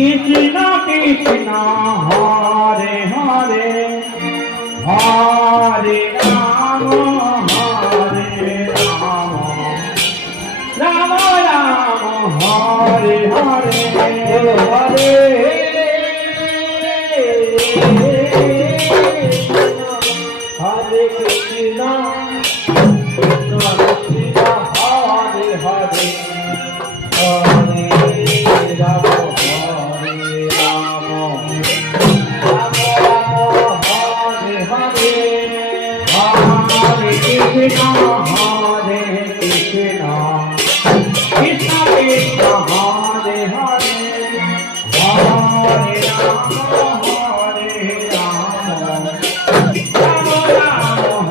Krishna Krishna Hare Hare Hare Rama Hare Rama Rama Rama Hare Hare Hare Hare Krishna Krishna Krishna Hare Hare Hare Rama Krishna Hare Krishna Krishna Krishna Hare Hare Hare Rama Hare Rama Rama Rama Hare Hare Hare Krishna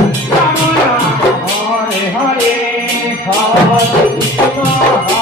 Krishna Hare Hare Hare Hare